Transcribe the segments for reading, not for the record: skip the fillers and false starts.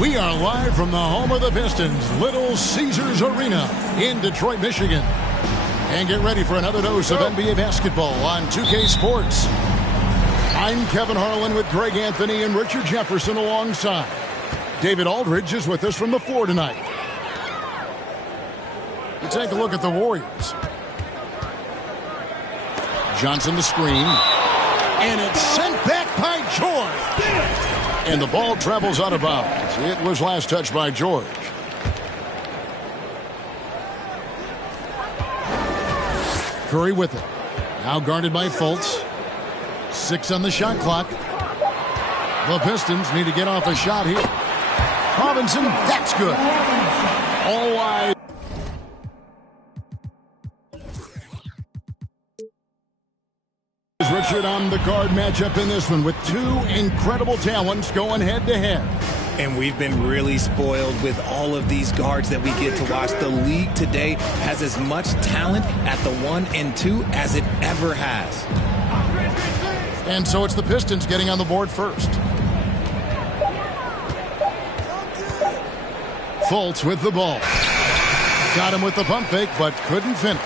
We are live from the home of the Pistons, Little Caesars Arena in Detroit, Michigan. And get ready for another dose of NBA basketball on 2K Sports. I'm Kevin Harlan with Greg Anthony and Richard Jefferson alongside. David Aldridge is with us from the floor tonight. You take a look at the Warriors. Johnson the screen. And it's sent back by George. And the ball travels out of bounds. It was last touched by George. Curry with it. Now guarded by Fultz. 6 on the shot clock. The Pistons need to get off a shot here. Robinson, that's good. All wide. Richard on the guard matchup in this one with two incredible talents going head-to-head. And we've been really spoiled with all of these guards that we get to watch. The league today has as much talent at the 1 and 2 as it ever has. And so it's the Pistons getting on the board first. Fultz with the ball. Got him with the pump fake, but couldn't finish.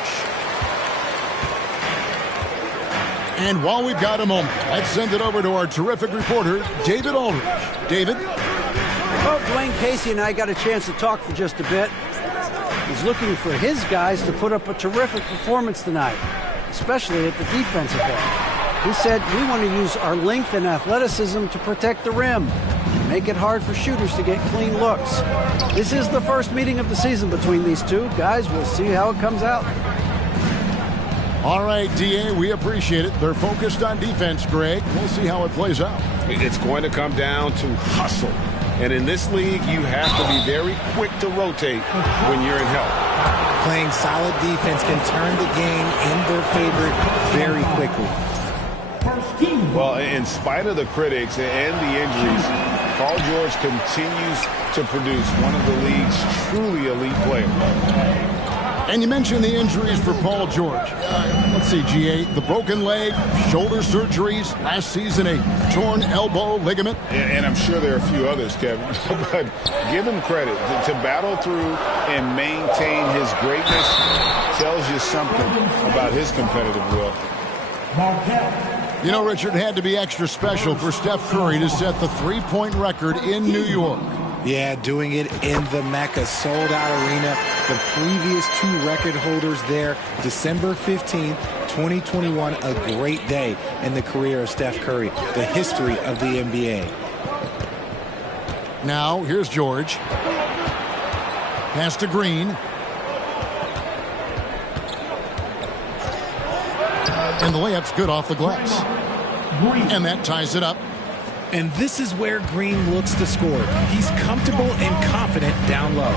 And while we've got a moment, let's send it over to our terrific reporter, David Aldridge. David? Well, Dwayne Casey and I got a chance to talk for just a bit. He's looking for his guys to put up a terrific performance tonight, especially at the defensive end. He said, we want to use our length and athleticism to protect the rim, make it hard for shooters to get clean looks. This is the first meeting of the season between these two. Guys, we'll see how it comes out. All right, D.A., we appreciate it. They're focused on defense, Greg. We'll see how it plays out. It's going to come down to hustle. And in this league, you have to be very quick to rotate when you're in help. Playing solid defense can turn the game in their favor very quickly. Well, in spite of the critics and the injuries, Paul George continues to produce one of the league's truly elite players. And you mentioned the injuries for Paul George. Let's see, G.A., the broken leg, shoulder surgeries, last season a torn elbow ligament. And I'm sure there are a few others, Kevin. But give him credit. To battle through and maintain his greatness tells you something about his competitive will. You know, Richard, had to be extra special for Steph Curry to set the three-point record in New York. Yeah, doing it in the Mecca sold-out arena. The previous 2 record holders there, December 15th, 2021, a great day in the career of Steph Curry, the history of the NBA. Now, here's George. Pass to Green. And the layup's good off the glass. And that ties it up. And this is where Green looks to score. He's comfortable and confident down low.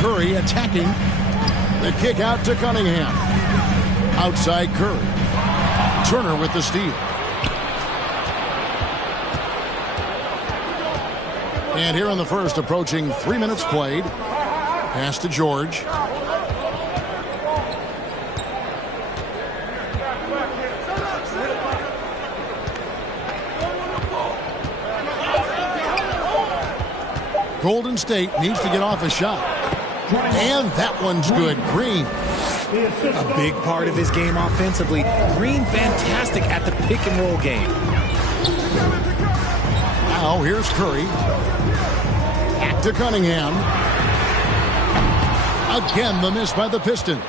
Curry attacking. The kick out to Cunningham. Outside Curry. Turner with the steal. And here in the first, approaching 3 minutes played. Pass to George. Golden State needs to get off a shot. And that one's good. Green. A big part of his game offensively. Green fantastic at the pick and roll game. Now here's Curry. Back to Cunningham. Again, the miss by the Pistons.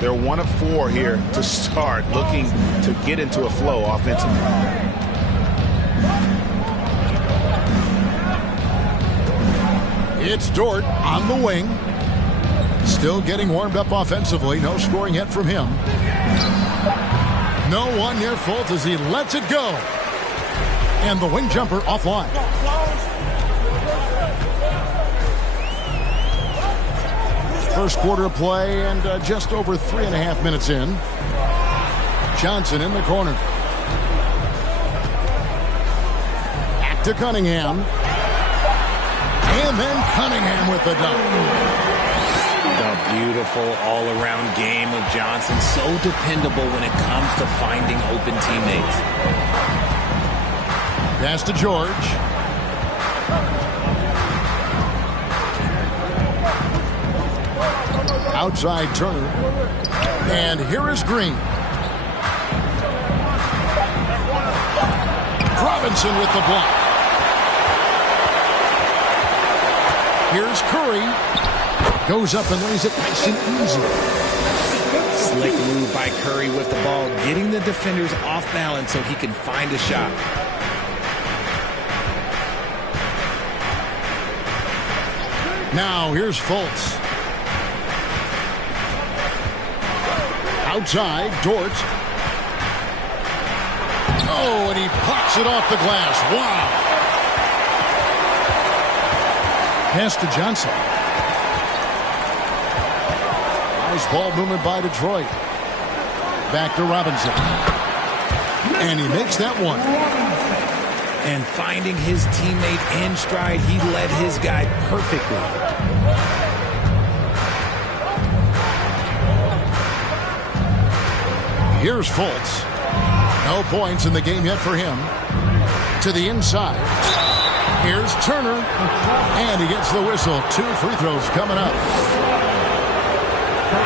They're 1 of 4 here to start, looking to get into a flow offensively. It's Dort on the wing. Still getting warmed up offensively. No scoring yet from him. No one near Fultz as he lets it go. And the wing jumper offline. First quarter of play and just over 3.5 minutes in. Johnson in the corner. Back to Cunningham. And then Cunningham with the dunk. The beautiful all-around game of Johnson. So dependable when it comes to finding open teammates. Pass to George. Outside Turner. And here is Green. Robinson with the block. Here's Curry. Goes up and lays it nice and easy. Slick move by Curry with the ball, getting the defenders off balance so he can find a shot. Now here's Fultz. Outside, Dort. Oh, and he pops it off the glass. Wow. Pass to Johnson. Nice ball movement by Detroit. Back to Robinson. And he makes that one. And finding his teammate in stride, he led his guy perfectly. Here's Fultz. No points in the game yet for him. To the inside. Here's Turner. And he gets the whistle. 2 free throws coming up.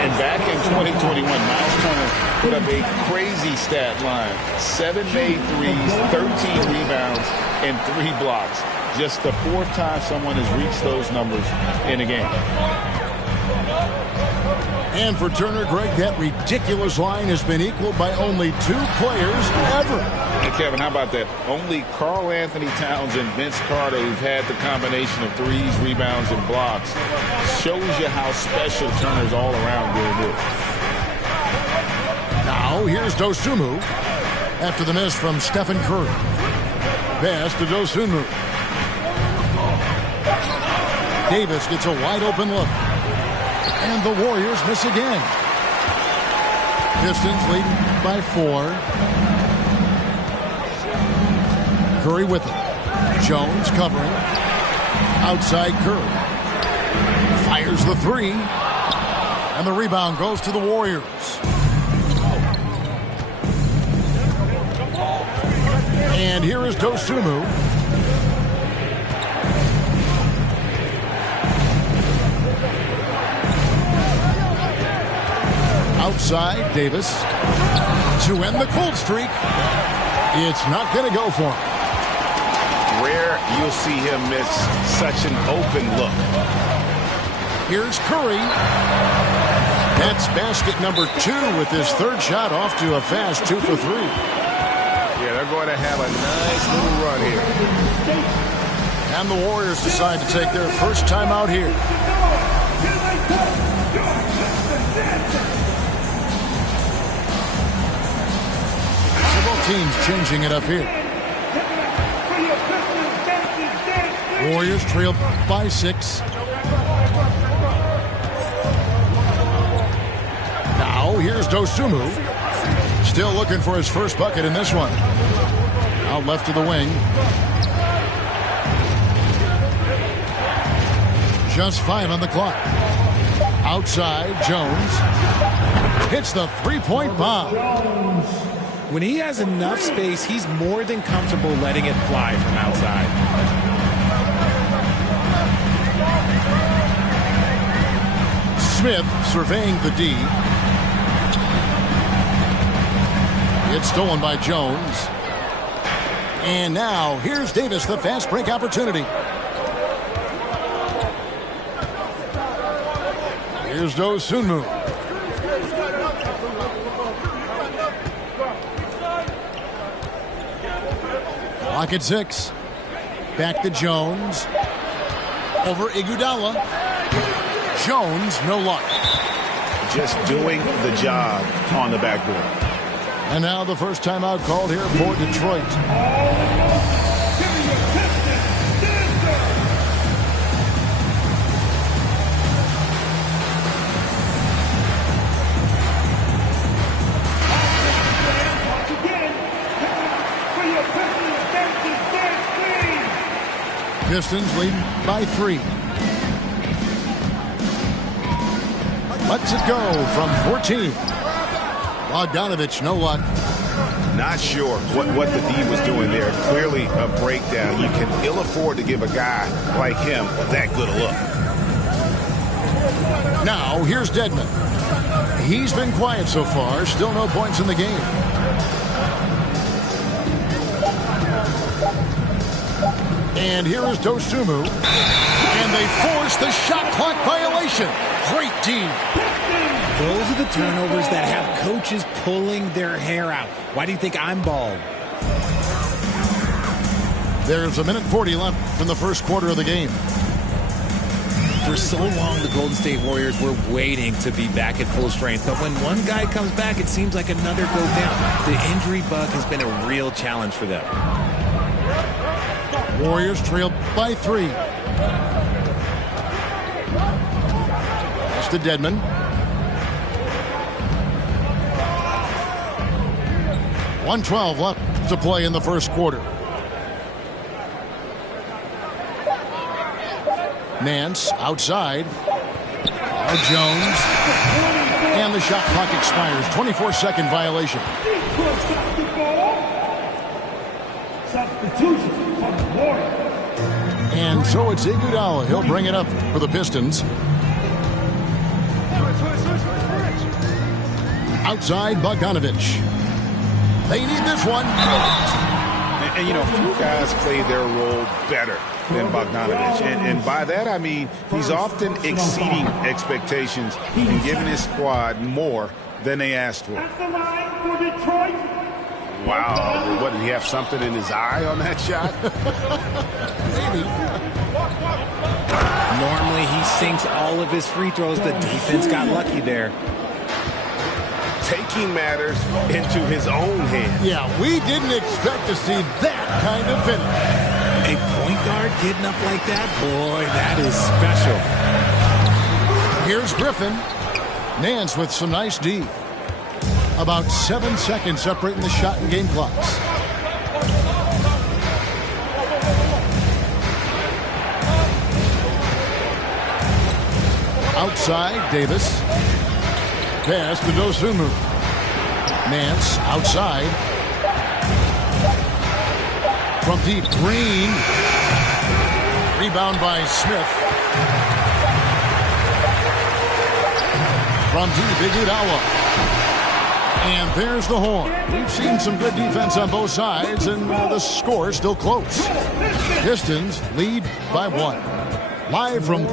And back in 2021, Miles Turner put up a crazy stat line. 7 made threes, 13 rebounds, and 3 blocks. Just the 4th time someone has reached those numbers in a game. And for Turner, Greg, that ridiculous line has been equaled by only 2 players ever. Hey, Kevin, how about that? Only Karl Anthony Towns and Vince Carter, who've had the combination of threes, rebounds, and blocks, shows you how special Turner's all-around game is. Now, here's Dosunmu after the miss from Stephen Curry. Pass to Dosunmu. Davis gets a wide-open look. And the Warriors miss again. Pistons leading by 4. Curry with it. Jones covering. Outside Curry. Fires the 3. And the rebound goes to the Warriors. And here is Dosunmu. Outside, Davis. To end the cold streak. It's not going to go for him. Rare you'll see him miss such an open look. Here's Curry. That's basket number 2 with his 3rd shot off to a fast 2 for 3. Yeah, they're going to have a nice little run here. And the Warriors decide to take their first time out here. Teams changing it up here. Warriors trail by 6. Now here's Dosunmu. Still looking for his first bucket in this one. Out left to the wing. Just 5 on the clock. Outside, Jones hits the 3-point bomb. When he has enough space, he's more than comfortable letting it fly from outside. Smith surveying the D. It's stolen by Jones. And now, here's Davis, the fast break opportunity. Here's Dosunmu. Clock at 6. Back to Jones. Over Iguodala. Jones, no luck. Just doing the job on the backboard. And now the first timeout called here for Detroit. Pistons lead by 3. Lets it go from 14. Bogdanovich, no luck. Not sure what the D was doing there. Clearly a breakdown. You can ill afford to give a guy like him that good a look. Now, here's Dedmon. He's been quiet so far. Still no points in the game. And here is Dosunmu. And they force the shot clock violation. Great team. Those are the turnovers that have coaches pulling their hair out. Why do you think I'm bald? There's 1:40 left in the first quarter of the game. For so long, the Golden State Warriors were waiting to be back at full strength. But when one guy comes back, it seems like another goes down. The injury bug has been a real challenge for them. Warriors trail by 3. Pass to Dedmon. .112 left to play in the first quarter. Nance outside. Now Jones. And the shot clock expires. 24-second violation. And so it's Iguodala. He'll bring it up for the Pistons. Outside Bogdanovich. They need this one. And you know, few guys play their role better than Bogdanovich. And by that, I mean he's often exceeding expectations and giving his squad more than they asked for. Wow. What, did he have something in his eye on that shot? Maybe. Normally, he sinks all of his free throws. The defense got lucky there. Taking matters into his own hands. Yeah, we didn't expect to see that kind of finish. A point guard getting up like that? Boy, that is special. Here's Griffin. Nance with some nice D. About 7 seconds separating the shot and game clocks. Outside, Davis. Pass to Dosunmu. Nance outside. From deep, Green. Rebound by Smith. From deep, Iguodala. And there's the horn. We've seen some good defense on both sides, and the score is still close. Pistons lead by 1. Live from...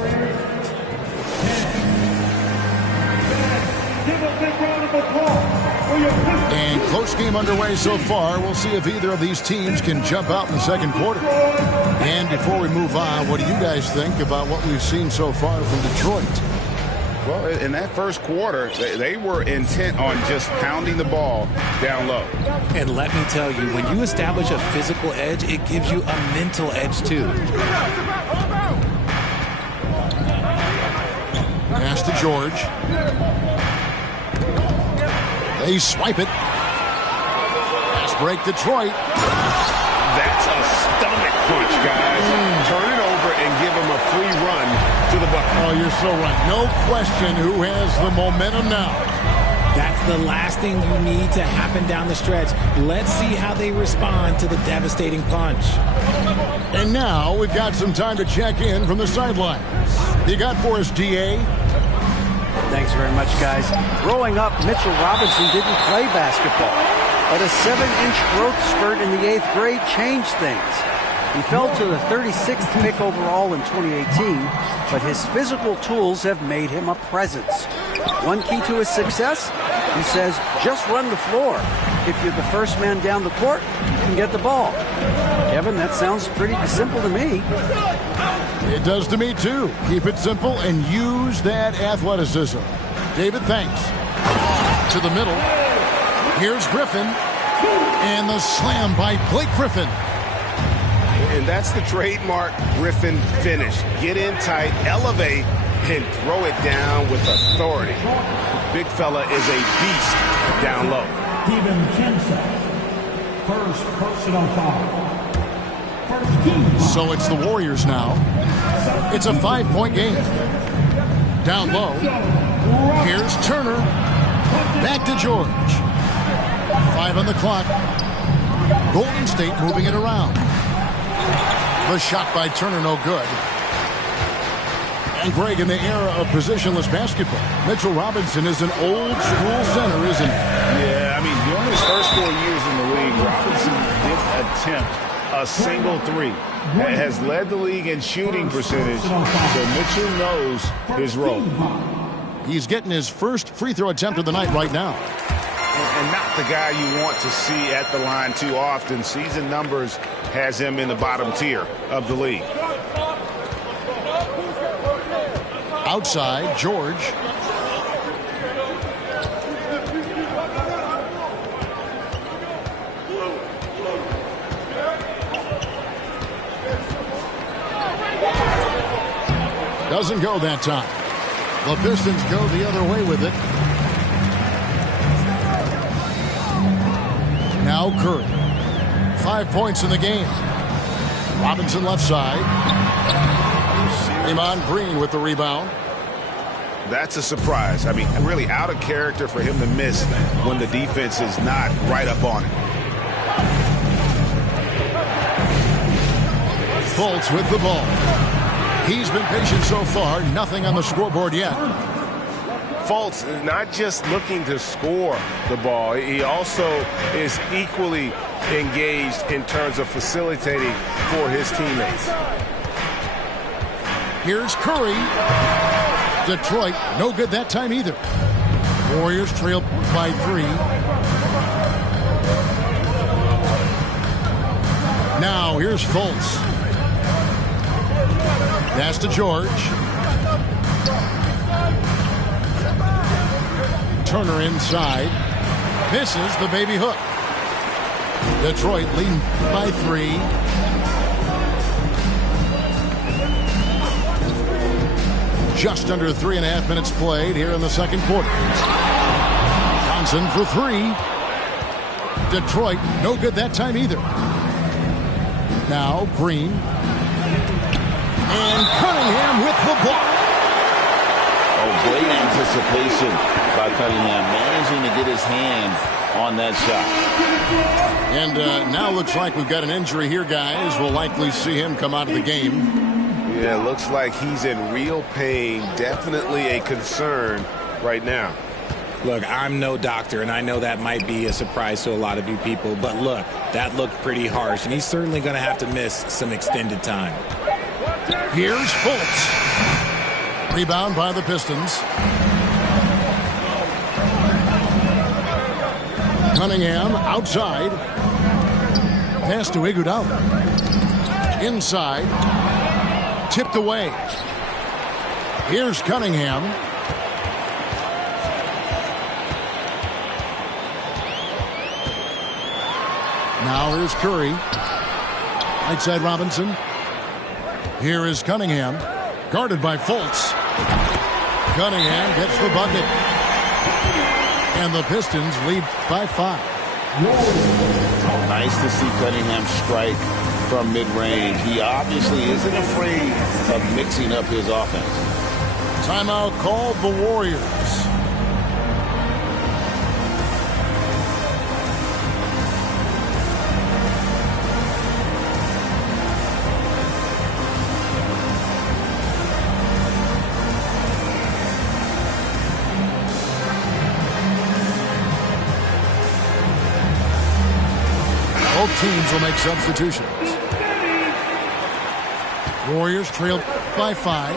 And close game underway so far. We'll see if either of these teams can jump out in the second quarter. And before we move on, what do you guys think about what we've seen so far from Detroit? Well, in that first quarter, they were intent on just pounding the ball down low. And let me tell you, when you establish a physical edge, it gives you a mental edge, too. Pass to George. They swipe it. Pass break Detroit. That's a stomach punch, guys. Turn it over and give him a free run to the bucket. Oh, you're so right. No question who has the momentum now. That's the last thing you need to happen down the stretch. Let's see how they respond to the devastating punch. And now we've got some time to check in from the sidelines. You got for us, DA? Thanks very much, guys. Growing up, Mitchell Robinson didn't play basketball, but a 7-inch growth spurt in the 8th grade changed things. He fell to the 36th pick overall in 2018, but his physical tools have made him a presence. One key to his success, he says, just run the floor. If you're the first man down the court, you can get the ball. Kevin, that sounds pretty simple to me. It does to me, too. Keep it simple and use that athleticism. David, thanks. To the middle. Here's Griffin. And the slam by Blake Griffin. And that's the trademark Griffin finish. Get in tight, elevate, and throw it down with authority. Big fella is a beast down low. Steven Kinsey, first personal foul. So it's the Warriors now. It's a 5-point game. Down low. Here's Turner. Back to George. 5 on the clock. Golden State moving it around. The shot by Turner, no good. And Greg, in the era of positionless basketball, Mitchell Robinson is an old school center, isn't he? Yeah, I mean, during his first 4 years in the league, Robinson did attempt a single three. Has led the league in shooting percentage, so Mitchell knows his role. He's getting his first free throw attempt of the night right now. And not the guy you want to see at the line too often. Season numbers has him in the bottom tier of the league. Outside, George. Doesn't go that time. The Pistons go the other way with it. Now Curry. 5 points in the game. Robinson left side. Draymond Green with the rebound. That's a surprise. I mean, really out of character for him to miss when the defense is not right up on it. Fultz with the ball. He's been patient so far. Nothing on the scoreboard yet. Fultz is not just looking to score the ball. He also is equally engaged in terms of facilitating for his teammates. Here's Curry. Detroit, no good that time either. Warriors trail by 3. Now here's Fultz. Pass to George. Turner inside. Misses the baby hook. Detroit leading by 3. Just under 3.5 minutes played here in the second quarter. Johnson for 3. Detroit, no good that time either. Now Green. And Cunningham with the block. Oh, great anticipation by Cunningham, managing to get his hand on that shot. And now looks like we've got an injury here, guys. We'll likely see him come out of the game. Yeah, looks like he's in real pain. Definitely a concern right now. Look, I'm no doctor, and I know that might be a surprise to a lot of you people, but look, that looked pretty harsh, and he's certainly going to have to miss some extended time. Here's Fultz. Rebound by the Pistons. Cunningham outside. Pass to Iguodala. Inside. Tipped away. Here's Cunningham. Now here's Curry. Right side Robinson. Here is Cunningham. Guarded by Fultz. Cunningham gets the bucket. And the Pistons lead by 5. Nice to see Cunningham strike from mid-range. He obviously isn't afraid of mixing up his offense. Timeout called the Warriors. Both teams will make substitutions. Warriors trail by 5.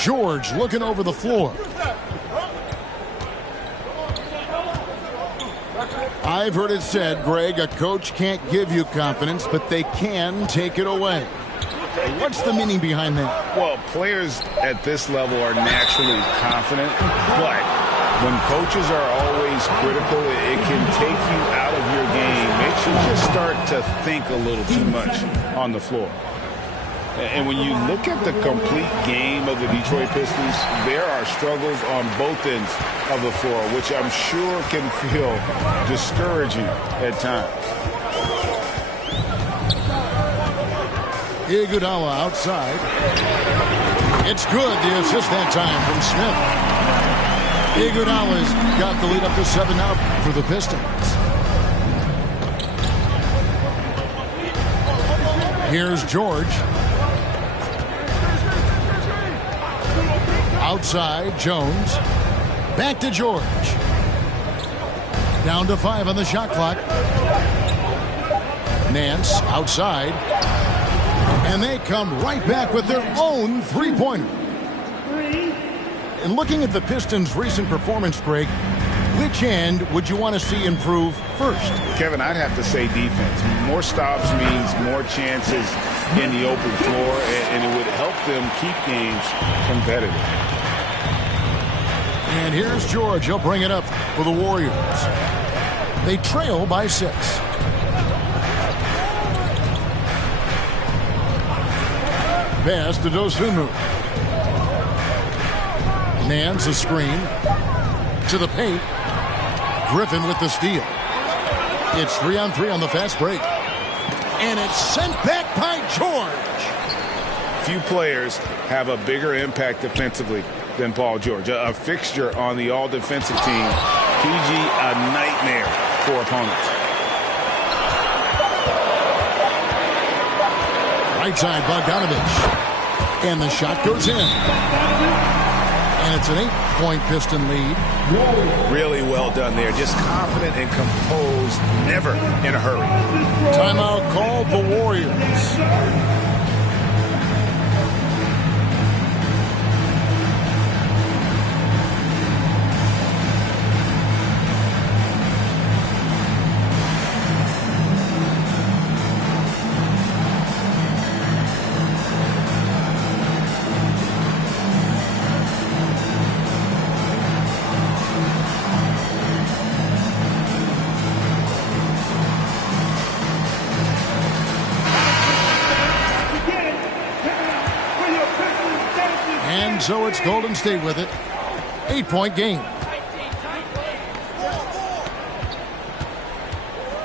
George looking over the floor. I've heard it said, Greg, a coach can't give you confidence, but they can take it away. What's the meaning behind that? Well, players at this level are naturally confident, but when coaches are always critical, it can take you out of your game. Makes you just start to think a little too much on the floor. And when you look at the complete game of the Detroit Pistons, there are struggles on both ends of the floor, which I'm sure can feel discouraging at times. Iguodala outside. It's good. The assist that time from Smith. Iguodala's got the lead up to 7 now for the Pistons. Here's George. Outside, Jones. Back to George. Down to 5 on the shot clock. Nance outside. And they come right back with their own three-pointer. And looking at the Pistons' recent performance, Greg, which end would you want to see improve first? Kevin, I'd have to say defense. More stops means more chances in the open floor, and it would help them keep games competitive. And here's George. He'll bring it up for the Warriors. They trail by 6. Pass to Dosunmu. Nance a screen. To the paint. Griffin with the steal. It's 3-on-3 on the fast break. And it's sent back by George. Few players have a bigger impact defensively than Paul George. A fixture on the all-defensive team. PG, a nightmare for opponents. Right side, Bogdanovich. And the shot goes in. And it's an 8-point Piston lead. Really well done there. Just confident and composed, never in a hurry. Timeout called the Warriors. So it's Golden State with it. 8-point game.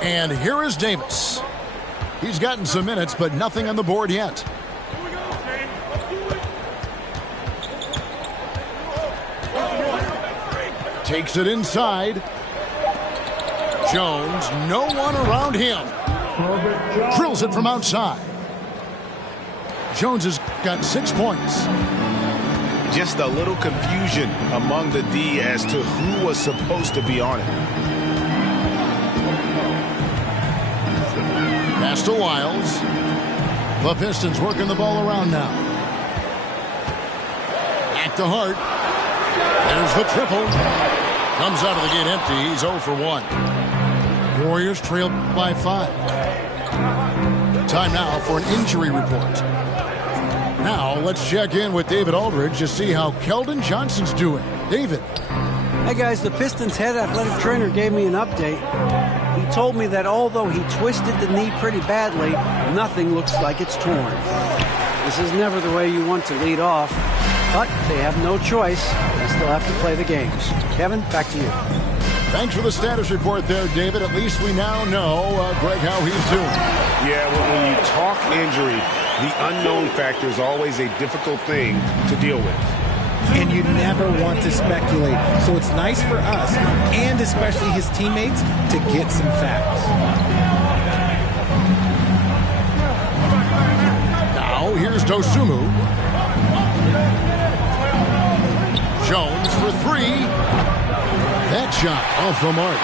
And here is Davis. He's gotten some minutes, but nothing on the board yet. Takes it inside. Jones, no one around him. Drills it from outside. Jones has got 6 points. Just a little confusion among the D as to who was supposed to be on it. Pass to Wiles. The Pistons working the ball around now. Back to Hart. There's the triple. Comes out of the gate empty. He's 0 for 1. Warriors trail by 5. Time now for an injury report. Now, let's check in with David Aldridge to see how Keldon Johnson's doing. David. Hey, guys, the Pistons head athletic trainer gave me an update. He told me that although he twisted the knee pretty badly, nothing looks like it's torn. This is never the way you want to lead off, but they have no choice. They still have to play the games. Kevin, back to you. Thanks for the status report there, David. At least we now know, Greg, how he's doing. Yeah, when you talk injury, the unknown factor is always a difficult thing to deal with. And you never want to speculate. So it's nice for us, and especially his teammates, to get some facts. Now, here's Dosunmu. Jones for 3. That shot off the mark.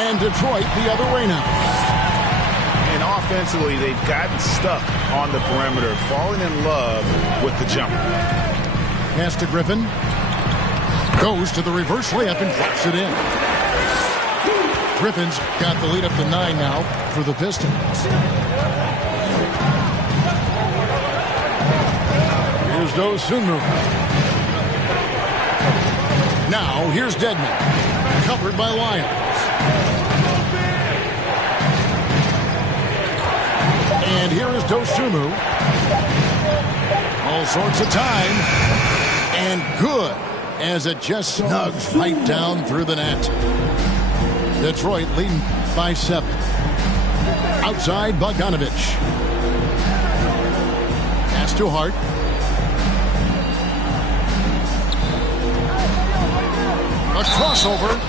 And Detroit the other way now. And offensively, they've gotten stuck on the perimeter, falling in love with the jumper. Pass to Griffin. Goes to the reverse layup and drops it in. Griffin's got the lead up to 9 now for the Pistons. Here's Dosunmu. Now, here's Dedmon. Covered by Lyons. And here is Dosunmu. All sorts of time. And good as it just snugs right down through the net. Detroit leading by 7. Outside, Bogdanovich. Pass to Hart. A crossover.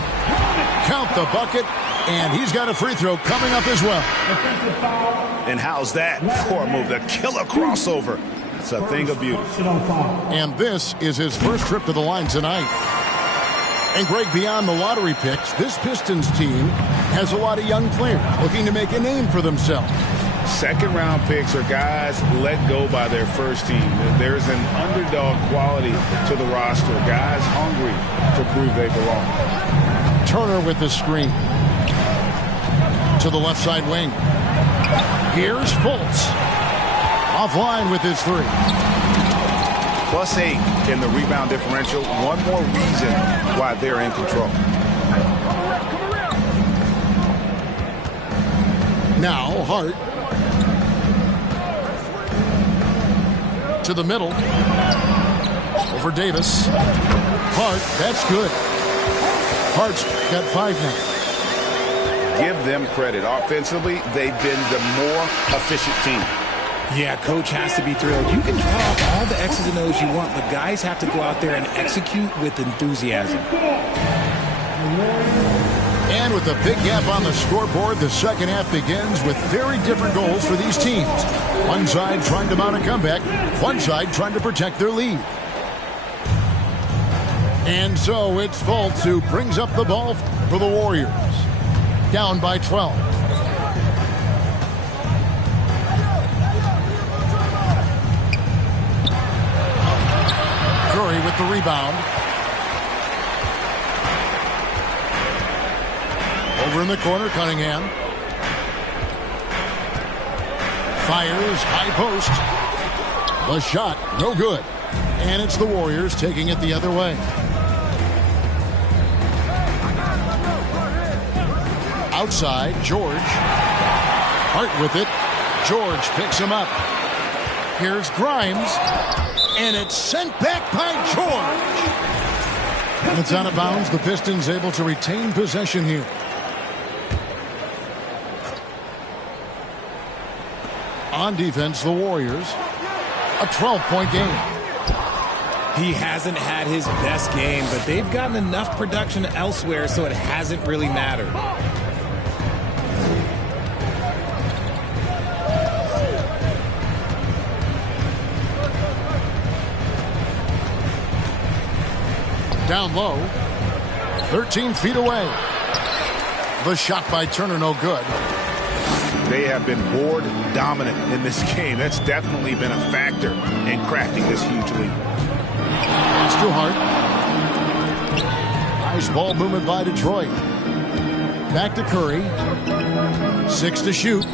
Count the bucket. And he's got a free throw coming up as well. And how's that for a move? The killer crossover. It's a thing of beauty. And this is his first trip to the line tonight. And Greg, beyond the lottery picks, this Pistons team has a lot of young players looking to make a name for themselves. Second-round picks are guys let go by their first team. There's an underdog quality to the roster. Guys hungry to prove they belong. Turner with the screen. To the left side wing. Here's Fultz. Offline with his three. +8 in the rebound differential. One more reason why they're in control. Now Hart. To the middle. Over Davis. Hart, that's good. Hart's got 5 now. Give them credit. Offensively, they've been the more efficient team. Yeah, coach has to be thrilled. You can draw up all the X's and O's you want, but guys have to go out there and execute with enthusiasm. And with a big gap on the scoreboard, the second half begins with very different goals for these teams. One side trying to mount a comeback, one side trying to protect their lead. And so it's Fultz who brings up the ball for the Warriors. Down by 12. Curry with the rebound. Over in the corner, Cunningham. Fires, high post. The shot, no good. And it's the Warriors taking it the other way. Outside, George. Hart with it. George picks him up. Here's Grimes. And it's sent back by George. And it's out of bounds. The Pistons able to retain possession here. On defense, the Warriors. A 12-point game. He hasn't had his best game, but they've gotten enough production elsewhere, so it hasn't really mattered. Down low. 13 feet away. The shot by Turner, no good. They have been board dominant in this game. That's definitely been a factor in crafting this huge lead. Pass to Hart. Nice ball movement by Detroit. Back to Curry. 6 to shoot.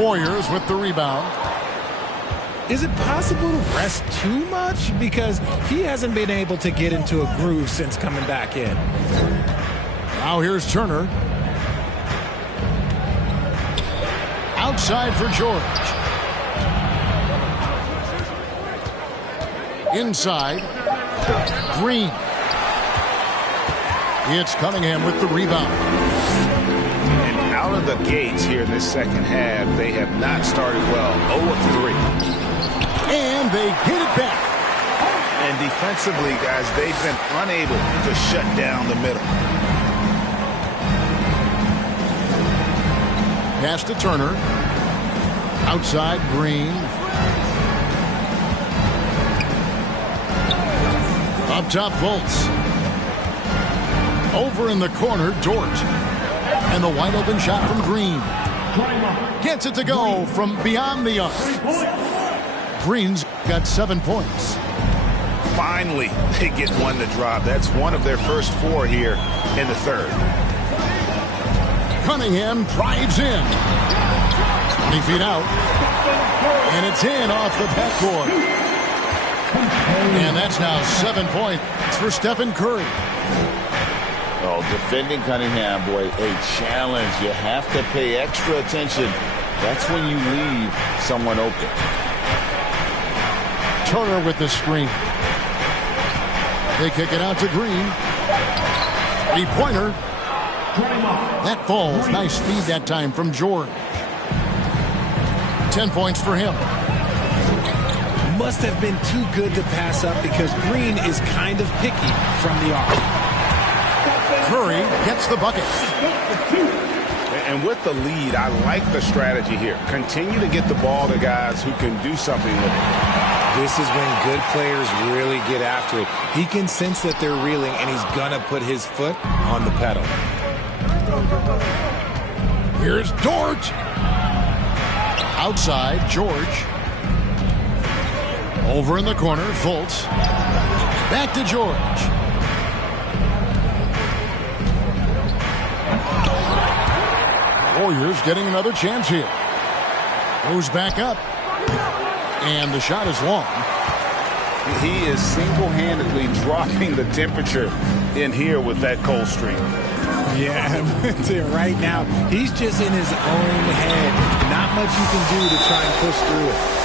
Warriors with the rebound. Is it possible to rest too much? Because he hasn't been able to get into a groove since coming back in. Now here's Turner. Outside for George. Inside. Green. It's Cunningham with the rebound. And out of the gates here in this second half, they have not started well. 0 of 3. And they get it back. And defensively, guys, they've been unable to shut down the middle. Pass to Turner. Outside, Green. Up top, Fultz. Over in the corner, Dort. And the wide open shot from Green. Gets it to go from beyond the arc. Green's got 7 points. Finally, they get one to drop. That's one of their first 4 here in the third. Cunningham drives in. 20 feet out. And it's in off the backboard. And that's now 7 points for Stephen Curry. Oh, defending Cunningham, boy, a challenge. You have to pay extra attention. That's when you leave someone open. Turner with the screen. They kick it out to Green. 3-pointer. That falls. Nice speed that time from George. 10 points for him. must have been too good to pass up because Green is kind of picky from the off. Curry gets the bucket. And with the lead, I like the strategy here. Continue to get the ball to guys who can do something with it. This is when good players really get after it. He can sense that they're reeling, and he's going to put his foot on the pedal. Here's Dort. Outside, George. Over in the corner, Fultz. Back to George. Warriors getting another chance here. Goes back up. And the shot is long. He is single-handedly dropping the temperature in here with that cold streak. Yeah, right now, he's just in his own head. Not much you can do to try and push through it.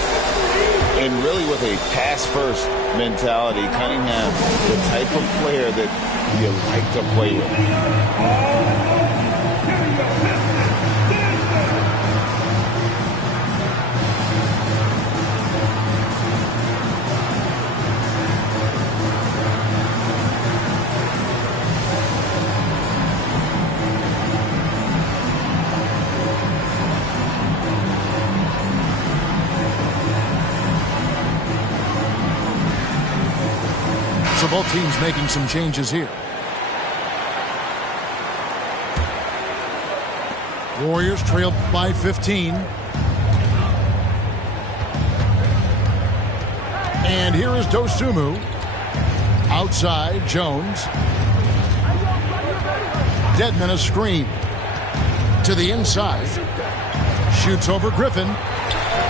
And really with a pass-first mentality, Cunningham, the type of player that you like to play with. So both teams making some changes here. Warriors trail by 15. And here is Dosunmu. Outside, Jones. Dedmon a screen. To the inside. Shoots over Griffin.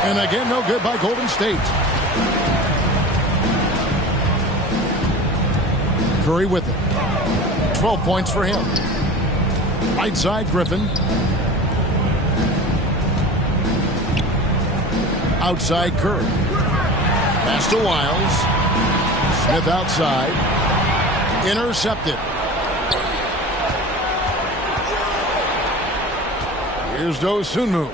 And again, no good by Golden State. Curry with it. 12 points for him. Right side, Griffin. Outside, Curry. Pass to Wiles. Smith outside. Intercepted. Here's Dosunmu.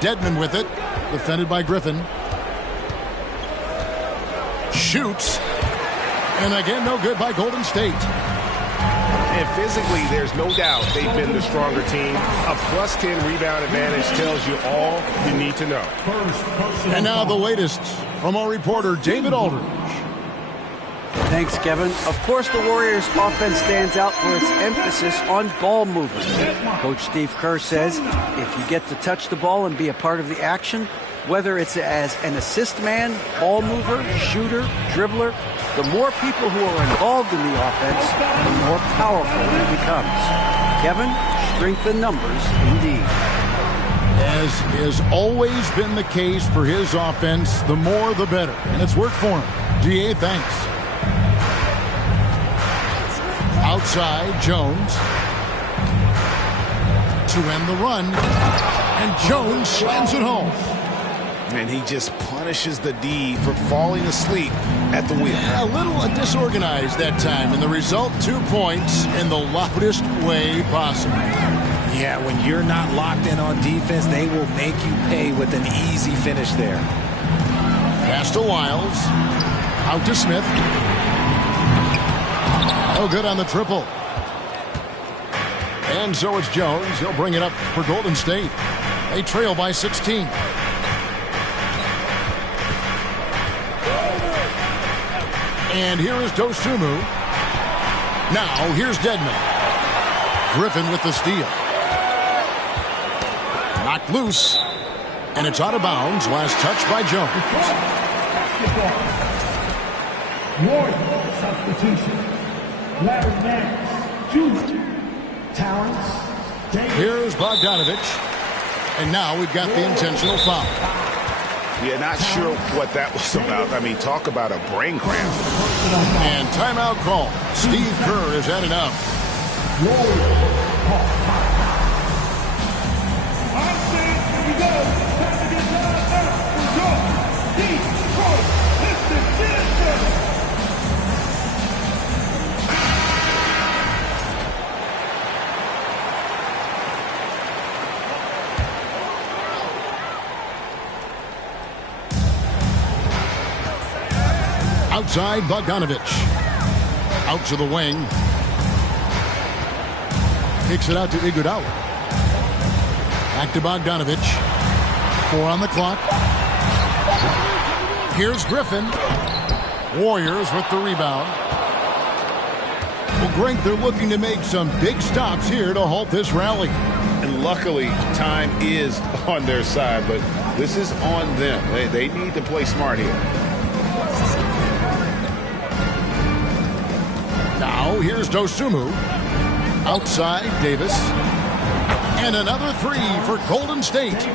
Dedmon with it. Defended by Griffin. Shoots. And again, no good by Golden State. And physically, there's no doubt they've been the stronger team. A plus 10 rebound advantage tells you all you need to know. And now the latest from our reporter, David Aldridge. Thanks, Kevin. Of course, the Warriors' offense stands out for its emphasis on ball movement. Coach Steve Kerr says if you get to touch the ball and be a part of the action, whether it's as an assist man, ball mover, shooter, dribbler, the more people who are involved in the offense, the more powerful it becomes. Kevin, strength in numbers indeed. As has always been the case for his offense, the more the better. And it's worked for him. DA, thanks. Outside, Jones. To end the run. And Jones slams it home. And he just punishes the D for falling asleep at the wheel. A little disorganized that time. And the result, 2 points in the loudest way possible. Yeah, when you're not locked in on defense, they will make you pay with an easy finish there. Pass to Wiles. Out to Smith. No good on the triple. And so it's Jones. He'll bring it up for Golden State. They trail by 16. And here is Dosunmu. Now here's Dedmon. Griffin with the steal. Knocked loose. And it's out of bounds. Last touch by Jones. Warrior substitution. Larry Nance, Jr. Terrence Davis. Here's Bogdanovich. And now we've got the intentional foul. Yeah, not sure what that was about. I mean, talk about a brain cramp. And timeout call. Steve Kerr has had enough. Outside, Bogdanovich. Out to the wing. Kicks it out to Iguodala. Back to Bogdanovich. 4 on the clock. Here's Griffin. Warriors with the rebound. Well, Greg, they're looking to make some big stops here to halt this rally. And luckily, time is on their side, but this is on them. They need to play smart here. Now, here's Dosunmu. Outside, Davis. And another 3 for Golden State.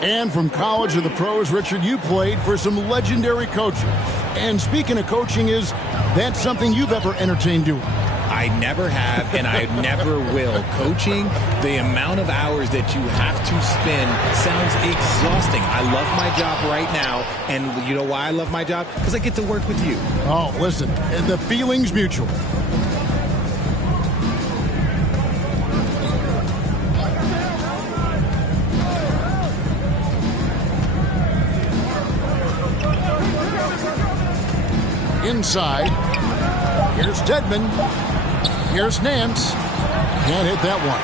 And from college to the pros, Richard, you played for some legendary coaches. And speaking of coaching, is that something you've ever entertained doing? I never have, and I never will. Coaching, the amount of hours that you have to spend sounds exhausting. I love my job right now, and you know why I love my job? Because I get to work with you. Oh, listen, the feeling's mutual. Inside. Here's Dedmon. Here's Nance. Can't hit that one.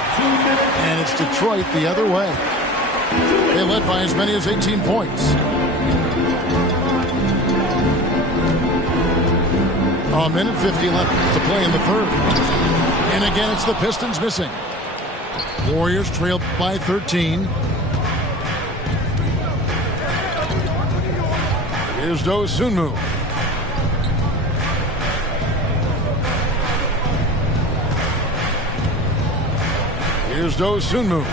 And it's Detroit the other way. They led by as many as 18 points. A minute 50 left to play in the third. And again, it's the Pistons missing. Warriors trailed by 13. Here's Dosunmu. Here's Dosunmu.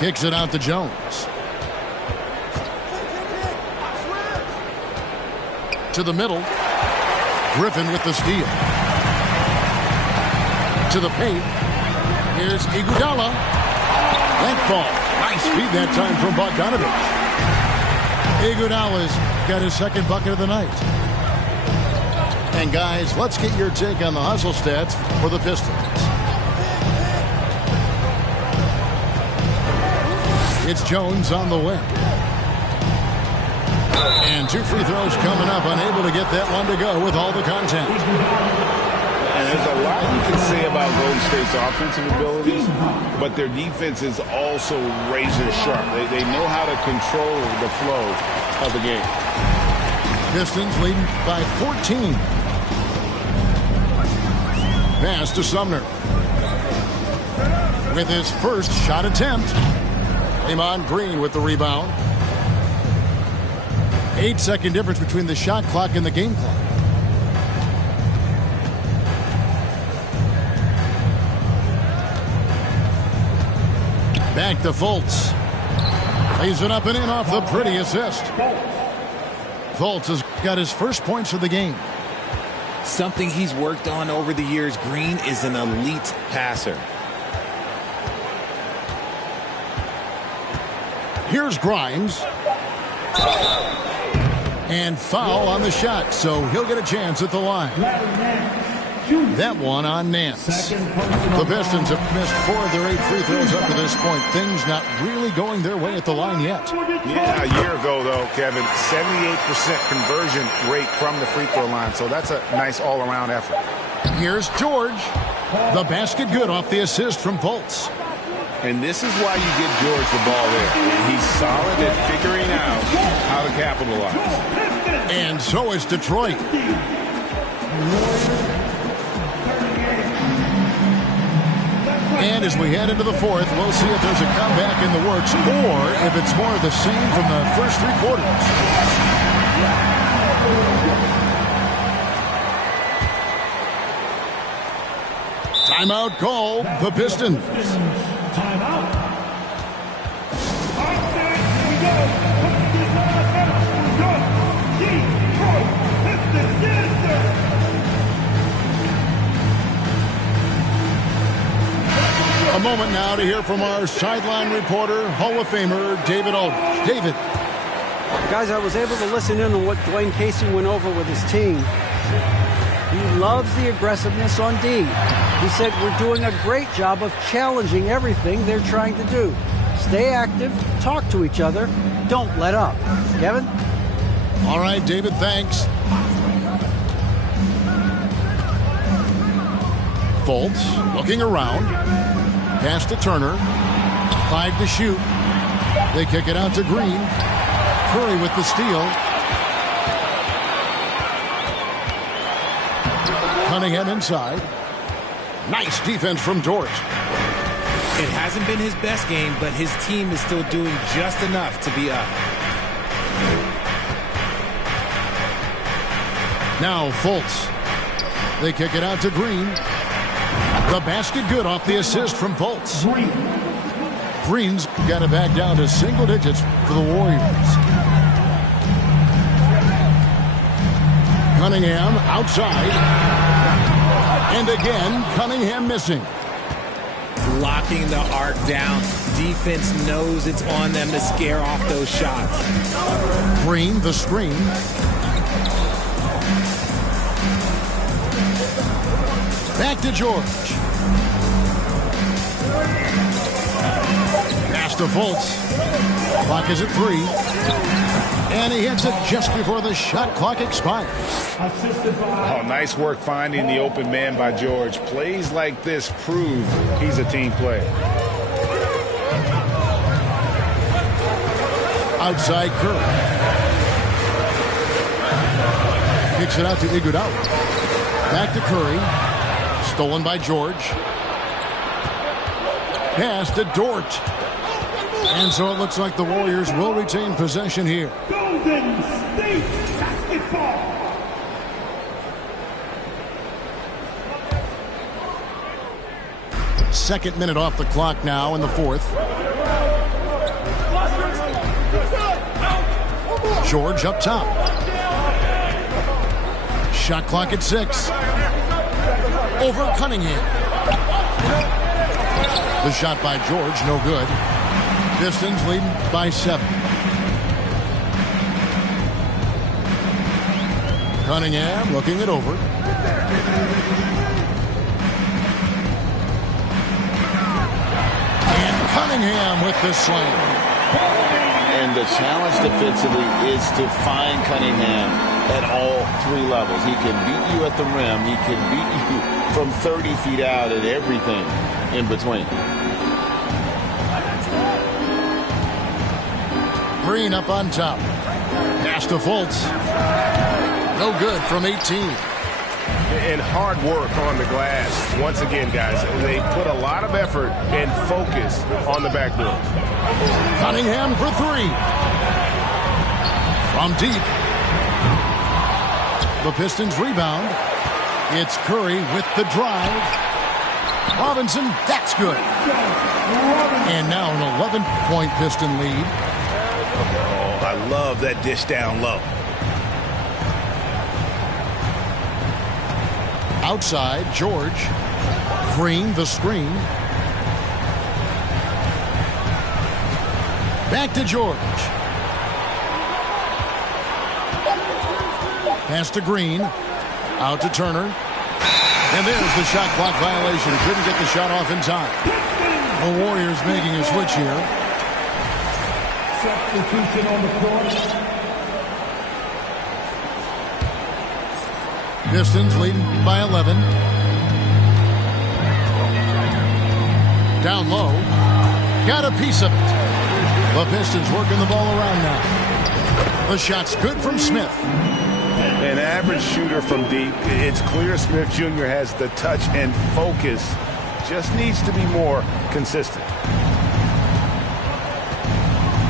Kicks it out to Jones. To the middle. Griffin with the steal. To the paint. Here's Iguodala. That ball. Nice feed that time from Bogdanovich. Iguodala's got his second bucket of the night. And guys, let's get your take on the hustle stats for the Pistons. It's Jones on the wing. And 2 free throws coming up, unable to get that one to go with all the content. And there's a lot you can say about Golden State's offensive abilities, but their defense is also razor sharp. They know how to control the flow of the game. Pistons leading by 14. Pass to Sumner. With his first shot attempt. Draymond Green with the rebound. 8-second difference between the shot clock and the game clock. Back to Fultz. Lays it up and in off the pretty assist. Fultz has got his first points of the game. Something he's worked on over the years. Green is an elite passer. Here's Grimes. And foul on the shot, so he'll get a chance at the line. That one on Nance. The Pistons have missed 4 of their 8 free throws up to this point. Things not really going their way at the line yet. Yeah, a year ago, though, Kevin, 78% conversion rate from the free throw line. So that's a nice all-around effort. Here's George. The basket good off the assist from Fultz. And this is why you get George the ball there. He's solid at figuring out how to capitalize. And so is Detroit. And as we head into the fourth, we'll see if there's a comeback in the works or if it's more of the same from the first 3 quarters. Timeout call, the Pistons. Timeout. A moment now to hear from our sideline reporter, Hall of Famer David Aldridge. David. Guys, I was able to listen in on what Dwayne Casey went over with his team. He loves the aggressiveness on D. He said we're doing a great job of challenging everything they're trying to do. Stay active, talk to each other, don't let up. Kevin? All right, David, thanks. Fultz looking around. Pass to Turner. 5 to shoot. They kick it out to Green. Curry with the steal. Cunningham inside. Nice defense from Dort. It hasn't been his best game, but his team is still doing just enough to be up. Now Fultz. They kick it out to Green. The basket good off the assist from Fultz. Green's got it back down to single digits for the Warriors. Cunningham outside. And again, Cunningham missing. Locking the arc down. Defense knows it's on them to scare off those shots. Green, the screen. Back to George. Pass to Fultz. Clock is at 3. And he hits it just before the shot clock expires. Oh, nice work finding the open man by George. Plays like this prove he's a team player. Outside Curry. Kicks it out to Iguodala. Back to Curry. Stolen by George. Pass to Dort. And so it looks like the Warriors will retain possession here. Golden State Basketball. Second minute off the clock now in the fourth. George up top. Shot clock at 6. Over Cunningham. The shot by George, no good. Pistons leading by 7. Cunningham looking it over. And Cunningham with the slam. And the challenge defensively is to find Cunningham at all 3 levels. He can beat you at the rim. He can beat you from 30 feet out and everything in between. Green up on top. Pass to Fultz. No good from 18. And hard work on the glass. Once again, guys, they put a lot of effort and focus on the backboard. Cunningham for 3. From deep. The Pistons rebound. It's Curry with the drive. Robinson, that's good. And now an 11-point Piston lead. Oh, I love that dish down low. Outside, George. Green, the screen. Back to George. Pass to Green. Out to Turner. And there's the shot clock violation. Couldn't get the shot off in time. The Warriors making a switch here. Substitution on the court. Pistons leading by 11. Down low. Got a piece of it. The Pistons working the ball around now. The shot's good from Smith. An average shooter from deep. It's clear Smith Jr. has the touch and focus. Just needs to be more consistent.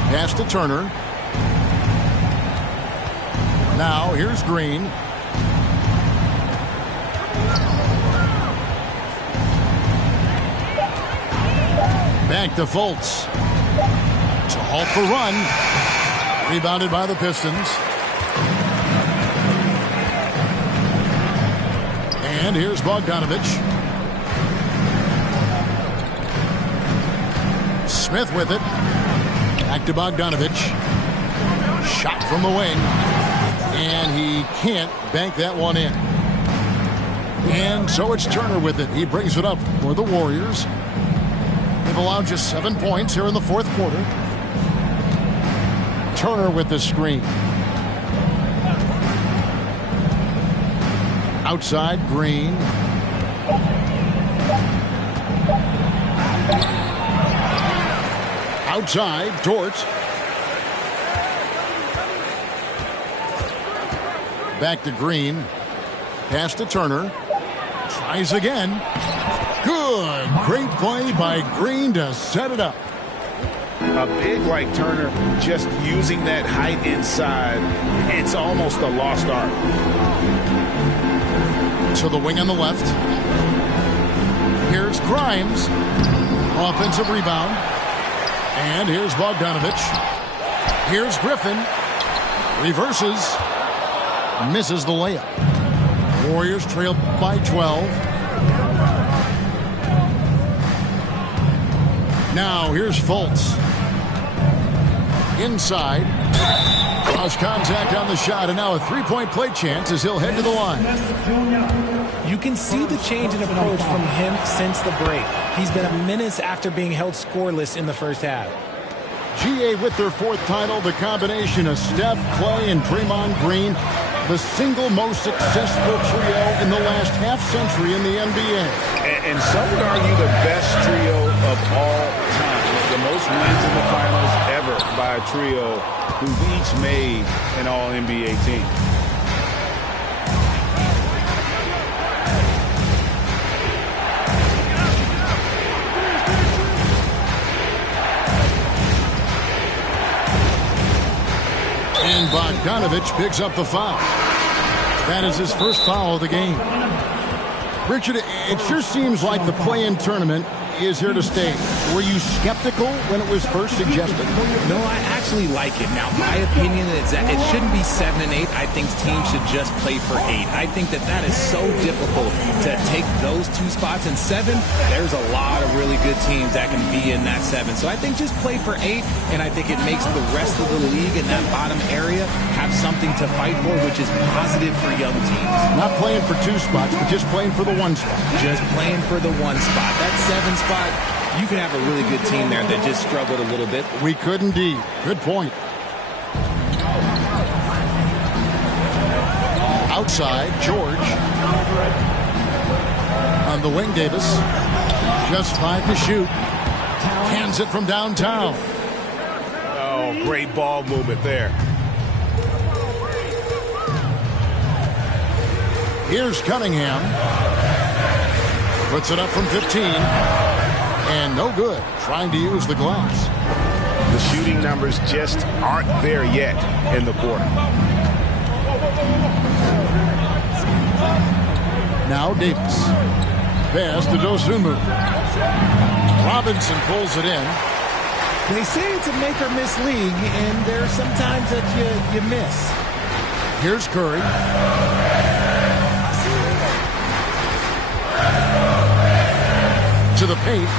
Pass to Turner. Now here's Green. Back to Fultz. To halt the run. Rebounded by the Pistons. And here's Bogdanovich. Smith with it. Back to Bogdanovich. Shot from the wing. And he can't bank that one in. And so it's Turner with it. He brings it up for the Warriors. They've allowed just 7 points here in the fourth quarter. Turner with the screen. Outside, Green. Outside, Dort. Back to Green. Pass to Turner. Tries again. Good. Great play by Green to set it up. A big like Turner, just using that height inside, it's almost a lost art. To the wing on the left. Here's Grimes. Offensive rebound. And here's Bogdanovich. Here's Griffin. Reverses. Misses the layup. Warriors trail by 12. Now here's Fultz. Inside. Cross contact on the shot, and now a three-point play chance as he'll head to the line. You can see the change in approach from him since the break. He's been a menace after being held scoreless in the first half. GA with their fourth title, the combination of Steph, Clay, and Draymond Green, the single most successful trio in the last half-century in the NBA. And some would argue the best trio of all time. The most wins in the finals ever by a trio who've each made an All-NBA team. And Bogdanovich picks up the foul. That is his first foul of the game. Richard, it sure seems like the play-in tournament is here to stay. Were you skeptical when it was first suggested? No, I actually like it. Now, my opinion is that it shouldn't be 7 and 8. I think teams should just play for 8. I think that is so difficult to take those 2 spots. In 7, there's a lot of really good teams that can be in that 7. So I think just play for 8, and I think it makes the rest of the league in that bottom area have something to fight for, which is positive for young teams. Not playing for 2 spots, but just playing for the 1 spot. Just playing for the 1 spot. That 7 spot, you can have a really good team there that just struggled a little bit. We could indeed. Good point. Outside, George. On the wing, Davis. Just 5 to shoot. Hands it from downtown. Oh, great ball movement there. Here's Cunningham. Puts it up from 15. And no good. Trying to use the glass. The shooting numbers just aren't there yet in the quarter. Now Davis. Pass to Dosunmu. Robinson pulls it in. They say it's a make or miss league, and there's sometimes that you miss. Here's Curry. To the paint.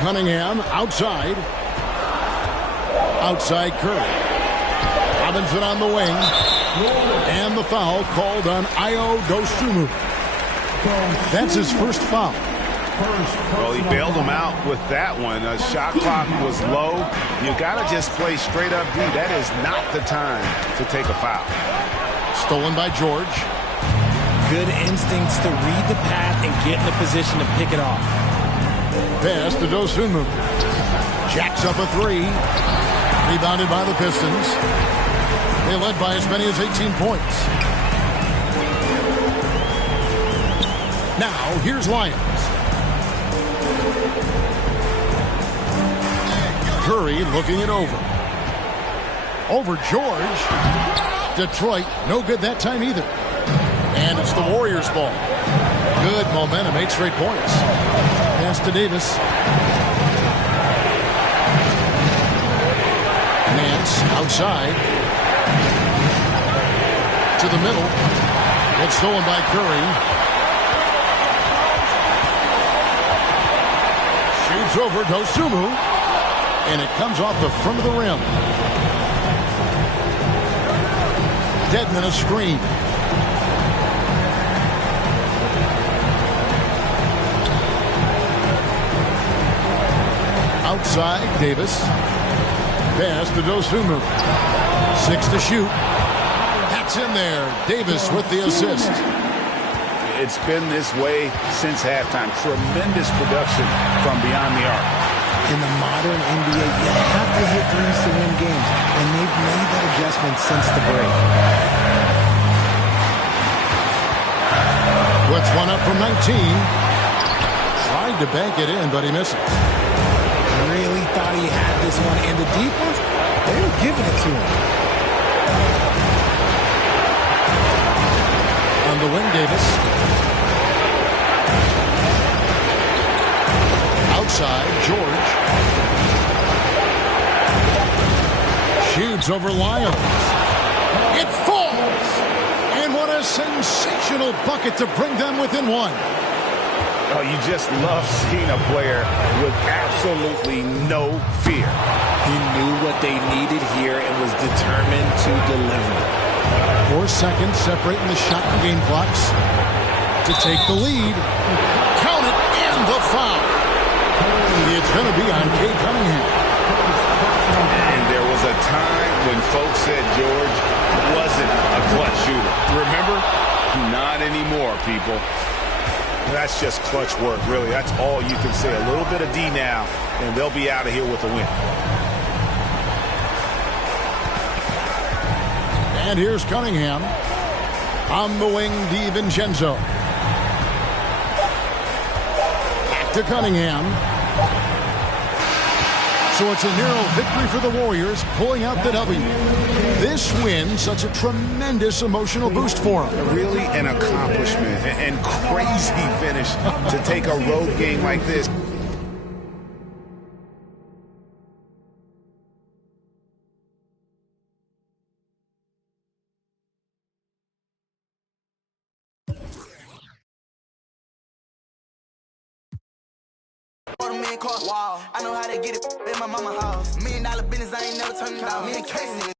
Cunningham outside. Outside Curry. Robinson on the wing. And the foul called on Ayo Dosunmu. That's his first foul. Well, he bailed him out with that one. The shot clock was low. You got to just play straight up D. That is not the time to take a foul. Stolen by George. Good instincts to read the path and get in a position to pick it off. Pass to Dosunmu. Jacks up a 3. Rebounded by the Pistons. They led by as many as 18 points. Now, here's Lyons. Curry looking it over. Over George. Detroit, no good that time either. And it's the Warriors' ball. Good momentum, 8 straight points. Pass to Davis. Nance outside. To the middle. It's stolen by Curry. Shoots over Dosunmu. And it comes off the front of the rim. Dedmon a screen. Outside, Davis. Pass to Dosunmu. 6 to shoot. That's in there. Davis with the assist. It's been this way since halftime. Tremendous production from beyond the arc. In the modern NBA, you have to hit threes to win games, and they've made that adjustment since the break. Puts one up from 19. Tried to bank it in, but he misses. Really thought he had this one, and the defense, they were giving it to him. On the wing, Davis. Outside, George. Shoots over Lyons. It falls! And what a sensational bucket to bring them within one. Oh, you just love seeing a player with absolutely no fear. He knew what they needed here and was determined to deliver. 4 seconds separating the shot and game clocks to take the lead. Count it, and the foul. It's going to be on Cade Cunningham. And there was a time when folks said George wasn't a clutch shooter. Remember? Not anymore, people. That's just clutch work, really. That's all you can say. A little bit of D now, and they'll be out of here with a win. And here's Cunningham. On the wing, DiVincenzo. Back to Cunningham. So it's a narrow victory for the Warriors, pulling out the W. This win, such a tremendous emotional boost for them. Really an accomplishment and crazy finish to take a road game like this. Wow, I know how to get it in my mama house. $1 million business, I ain't never turning down. Me and Casey.